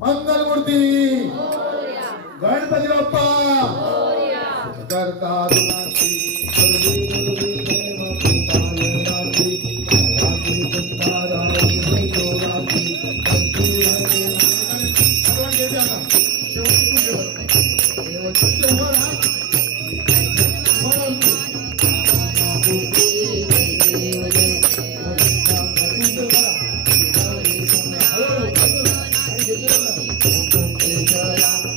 मंगलमूर्ती। गणपती बाप्पा। करता 就这样。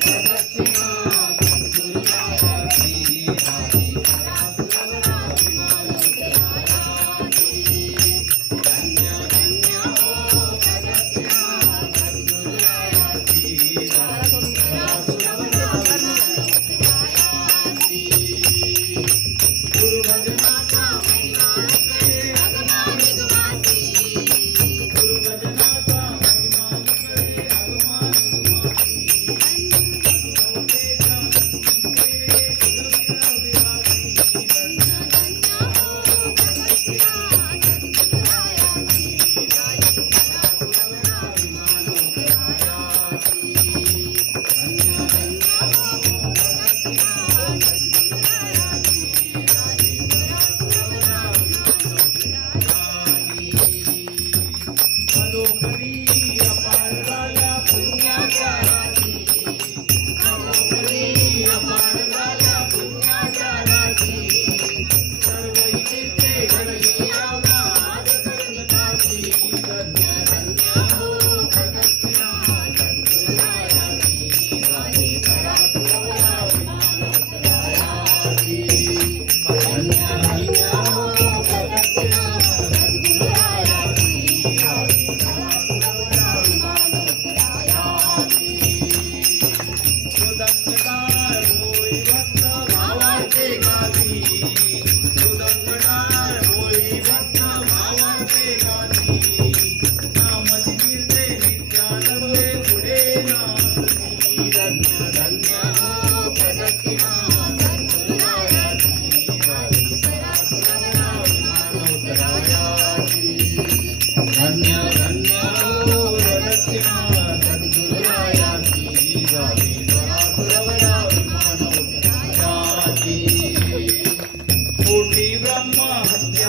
すごい! मोठी ब्रह्महत्या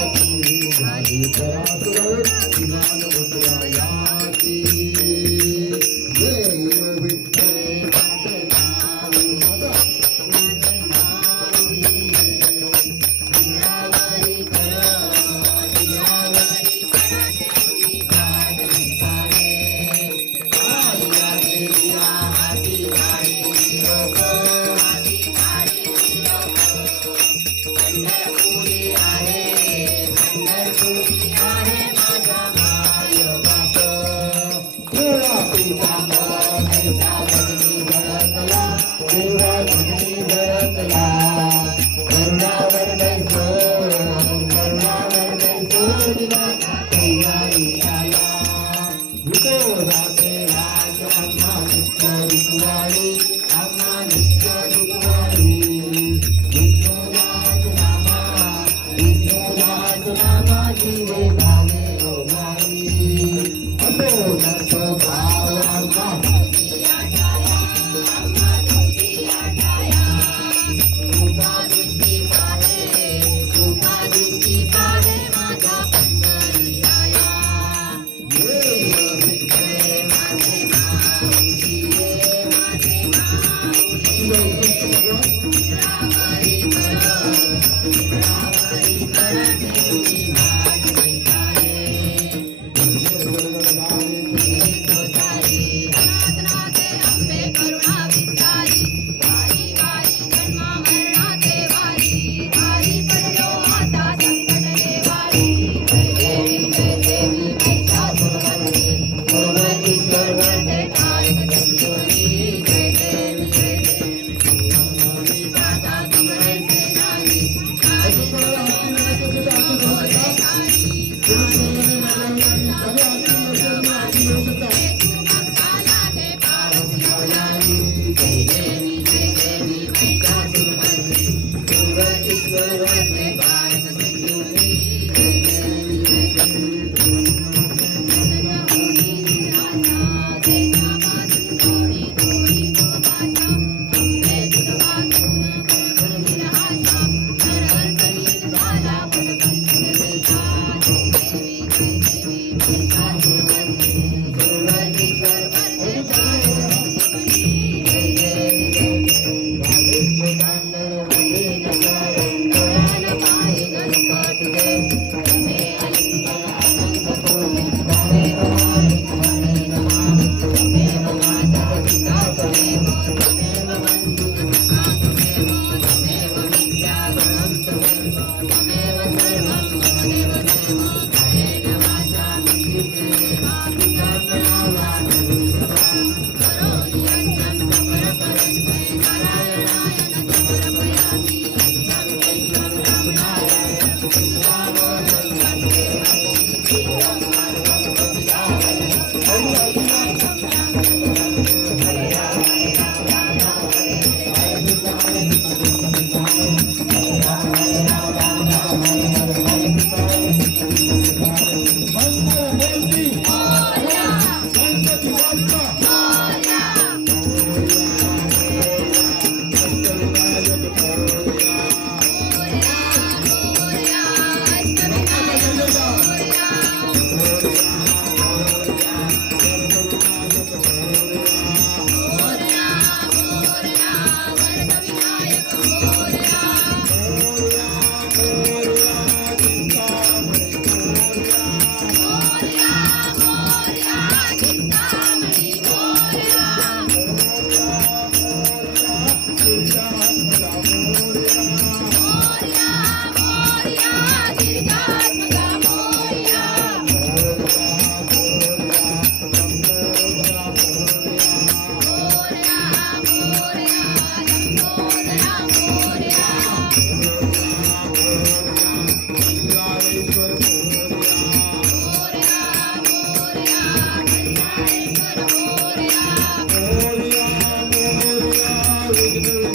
देवा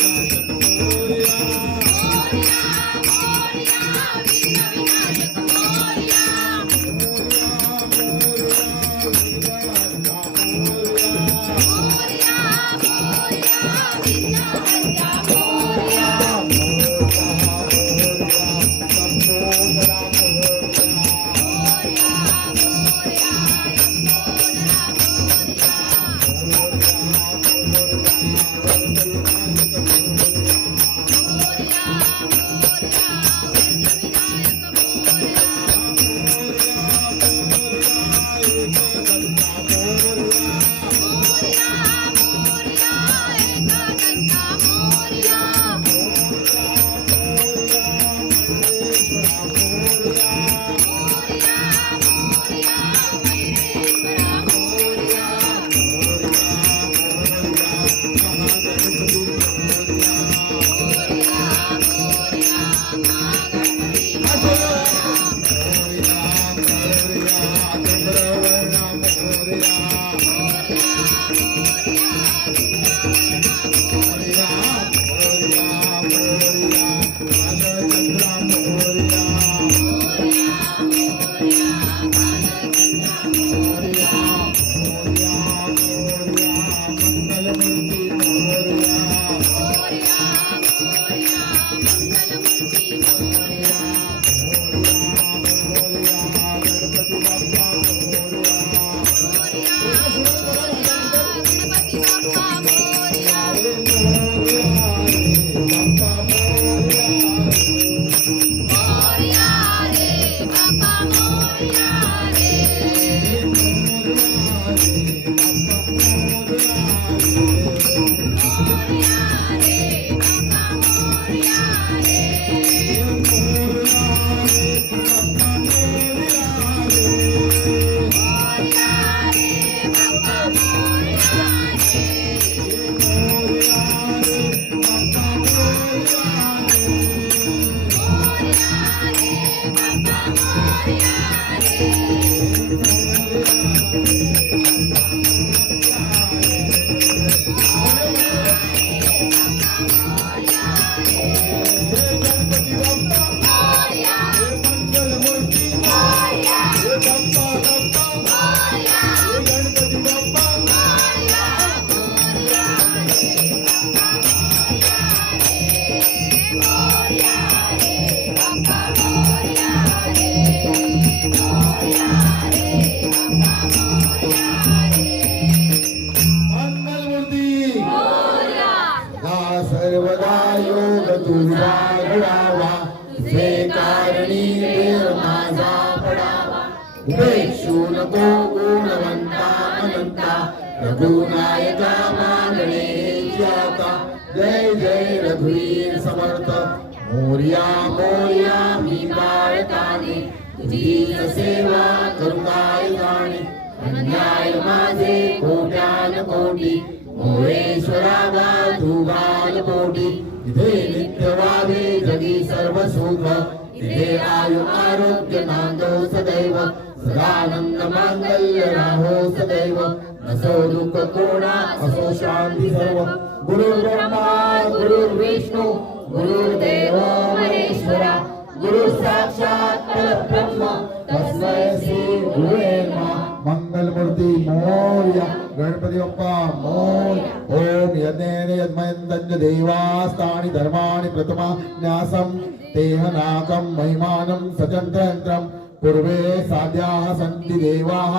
Glória. हे बाप्पा उपेक्षू नको गुणवंता अनंता रघुनायका मानणे जाता जय जय रघुवीर समर्थ. मोर्या मोर्या मी बाळकाने तुझी सेवा करू जाणे अन्याय माझे कोट्यान कोटी मोरेश्वरा तू बालकोटी. इथे नित्य वावे जगी सर्व सुख. इथे आयु आरोग्य नांदो सदैव सदानंद मांगल्य राहो सदैव. नसो दुःख कोणा असो शांती सर्व. गुरु ब्रह्मा गुरु विष्णू गुरुदेव महेश्वरा. गुरु साक्षात परब्रह्म तस्मै श्री गुरुवे नमः. मंगलमूर्ती मोर्या. గణపతి యొక్క ఓం యజ్ఞేన యజ్మయంతంజ దేవాస్తాని ధర్మాని ప్రథమ న్యాసం తేహనాకం మహిమానం సచంద్రయంత్రం పూర్వే సాధ్యాః సంతి దేవాః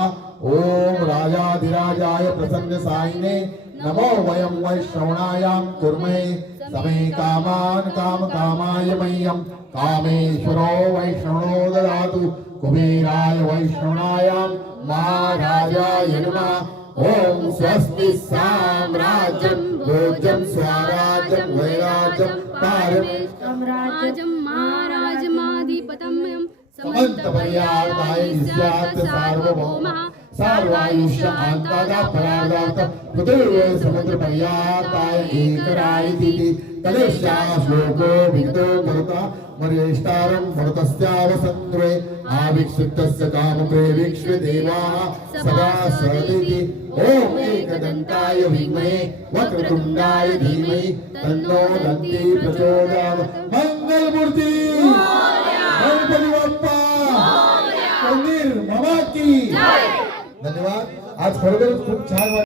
ఓం రాజాధిరాజాయ ప్రసన్న సాయినే నమో వయం వైశ్రవణాయాం కుర్మే సమే కామాన్ కామ కామాయ మయ్యం కామేశ్వరో వైష్ణవో దదాతు కుబేరాయ వైష్ణవణాయాం మా రాజాయ నమః ॐ स्वस्ति साम्राज्यं भोज्यं स्वराज्यं वैराज्यं पारमेश्वरं राजं महाराजमाधिपतम्यं समन्तपर्यादाय स्यात् सार्वभौमः सर्वायुष्य आन्तादा परादार्थ पृथिवे समुद्रपर्यादाय एकरायिति। कलेशा श्लोको विगतो मरुता मरेष्टारं मरुतस्यावसन्त्रे आविक्षिप्तस्य कामप्रेवीक्ष्य देवाः सदा सरदिति ॐ एकदन्ताय विद्महे वक्रतुण्डाय धीमहि तन्नो दन्ति प्रचोदयात् मङ्गलमूर्ति! धन्यवाद. आज खरोखर खूप छान